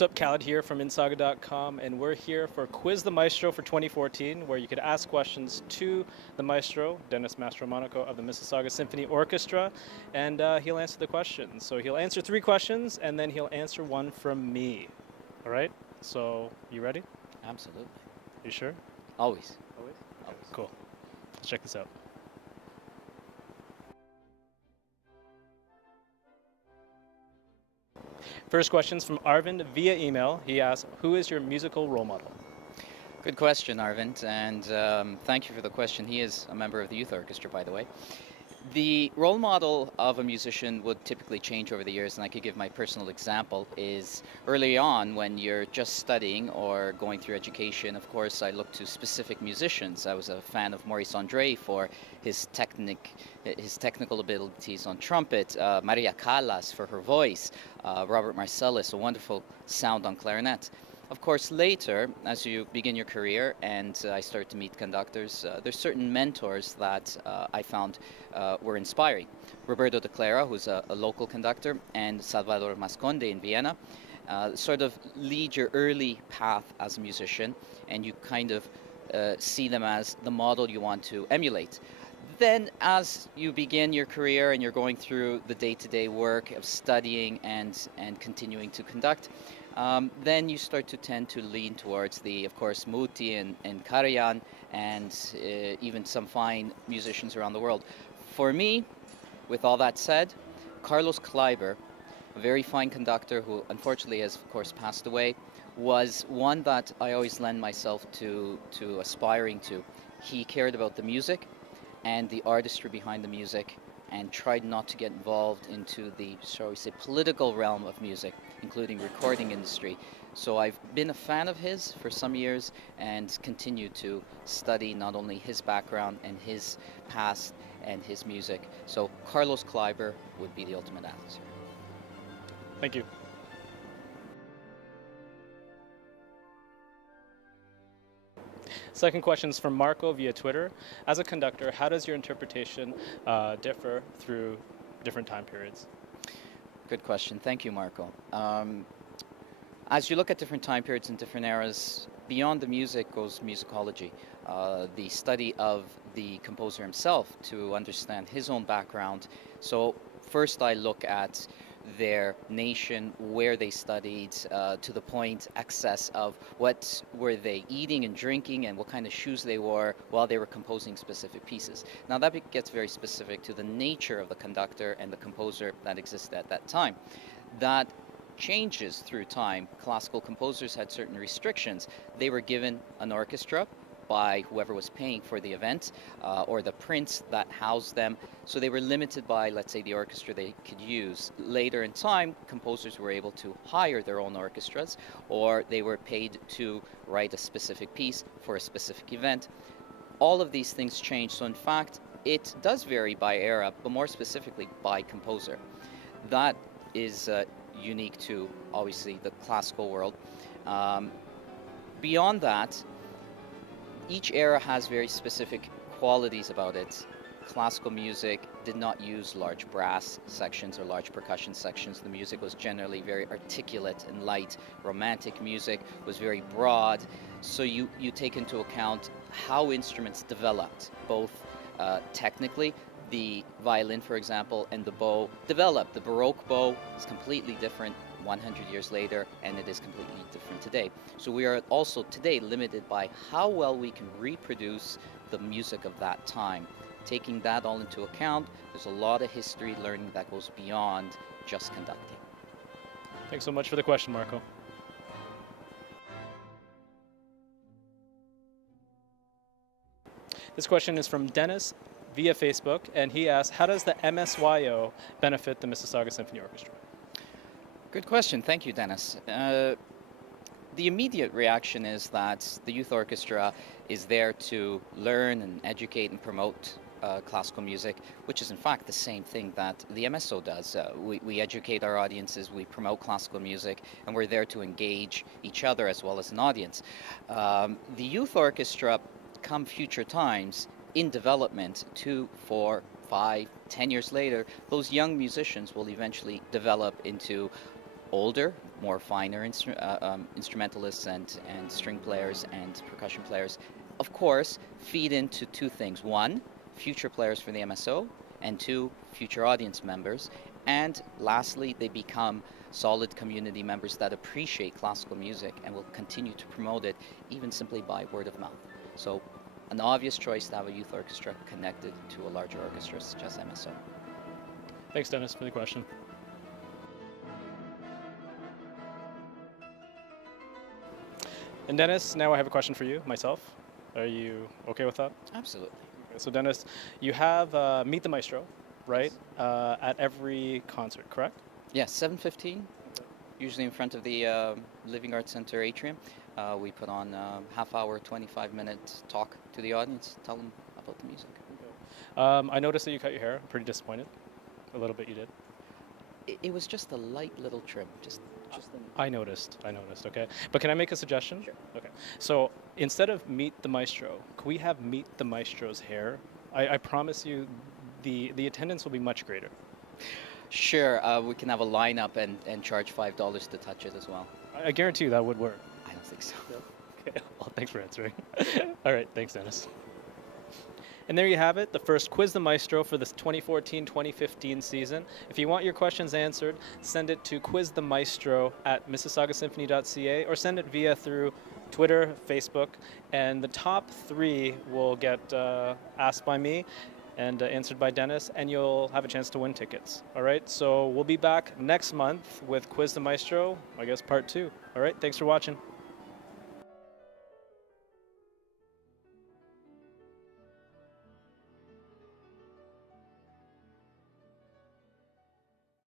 What's up, Khaled here from Insaga.com, and we're here for Quiz the Maestro for 2014, where you could ask questions to the maestro, Maestro Mastromonaco of the Mississauga Symphony Orchestra, and he'll answer the questions. So he'll answer 3 questions, and then he'll answer 1 from me. All right? So, you ready? Absolutely. You sure? Always. Always? Cool. Let's check this out. First question's from Arvind via email. He asks, who is your musical role model? Good question, Arvind, and thank you for the question. He is a member of the youth orchestra, by the way. The role model of a musician would typically change over the years, and I could give my personal example is early on when you're just studying or going through education. Of course, I looked to specific musicians. I was a fan of Maurice Andre for his technical abilities on trumpet, Maria Callas for her voice, Robert Marcellus, a wonderful sound on clarinet. Of course, later, as you begin your career and I start to meet conductors, there's certain mentors that I found were inspiring. Roberto de Clara, who's a local conductor, and Salvador Masconde in Vienna, sort of lead your early path as a musician, and you kind of see them as the model you want to emulate. Then, as you begin your career and you're going through the day-to-day work of studying and continuing to conduct, then you start to tend to lean towards of course, Muti and Karajan, and even some fine musicians around the world. For me, with all that said, Carlos Kleiber, a very fine conductor who unfortunately has, of course, passed away, was one that I always lend myself to aspiring to. He cared about the music and the artistry behind the music, and tried not to get involved into the, shall we say, political realm of music, including recording industry. So I've been a fan of his for some years and continue to study not only his background and his past and his music. So Carlos Kleiber would be the ultimate answer. Thank you. Second question is from Marco via Twitter. As a conductor, how does your interpretation differ through different time periods? Good question. Thank you, Marco. As you look at different time periods and different eras, beyond the music goes musicology, the study of the composer himself to understand his own background. So first I look at their nation, where they studied, to the point, excess of what were they eating and drinking and what kind of shoes they wore while they were composing specific pieces. Now that gets very specific to the nature of the conductor and the composer that existed at that time. That changes through time. Classical composers had certain restrictions. They were given an orchestra by whoever was paying for the event, or the prince that housed them. So they were limited by, let's say, the orchestra they could use. Later in time, composers were able to hire their own orchestras, or they were paid to write a specific piece for a specific event. All of these things change. So in fact, it does vary by era, but more specifically by composer. That is unique to, obviously, the classical world. Beyond that, each era has very specific qualities about it. Classical music did not use large brass sections or large percussion sections. The music was generally very articulate and light. Romantic music was very broad. So you take into account how instruments developed, both technically. The violin, for example, and the bow developed. The Baroque bow is completely different 100 years later, and it is completely different today. So we are also today limited by how well we can reproduce the music of that time. Taking that all into account, there's a lot of history learning that goes beyond just conducting. Thanks so much for the question, Marco. This question is from Dennis via Facebook, and he asks, how does the MSYO benefit the Mississauga Symphony Orchestra? Good question. Thank you, Dennis. The immediate reaction is that the youth orchestra is there to learn and educate and promote classical music, which is in fact the same thing that the MSO does. We educate our audiences, we promote classical music, and we're there to engage each other as well as an audience. The youth orchestra, come future times, in development, 2, 4, 5, 10 years later, those young musicians will eventually develop into older, more finer instrumentalists and string players and percussion players, of course, feed into two things. One, future players for the MSO, and two, future audience members. And lastly, they become solid community members that appreciate classical music and will continue to promote it, even simply by word of mouth. So an obvious choice to have a youth orchestra connected to a larger orchestra such as MSO. Thanks, Dennis, for the question. And Dennis, now I have a question for you, myself. Are you okay with that? Absolutely. Okay, so Dennis, you have Meet the Maestro, right? At every concert, correct? Yes, 7:15, usually in front of the Living Arts Center atrium. We put on half-hour, 25-minute talk to the audience, tell them about the music. I noticed that you cut your hair. I'm pretty disappointed. A little bit you did. It was just a light little trim, just I noticed, okay. But can I make a suggestion? Sure. Okay. So instead of Meet the Maestro, can we have Meet the Maestro's hair? I promise you the attendance will be much greater. Sure, we can have a lineup and charge $5 to touch it as well. I guarantee you that would work. I don't think so. Okay, well, thanks for answering. All right, thanks, Dennis. And there you have it, the first Quiz the Maestro for this 2014-2015 season. If you want your questions answered, send it to quizthemaestro@mississaugasymphony.ca or send it through Twitter, Facebook, and the top 3 will get asked by me and answered by Dennis, and you'll have a chance to win tickets. All right, so we'll be back next month with Quiz the Maestro, I guess part 2. All right, thanks for watching.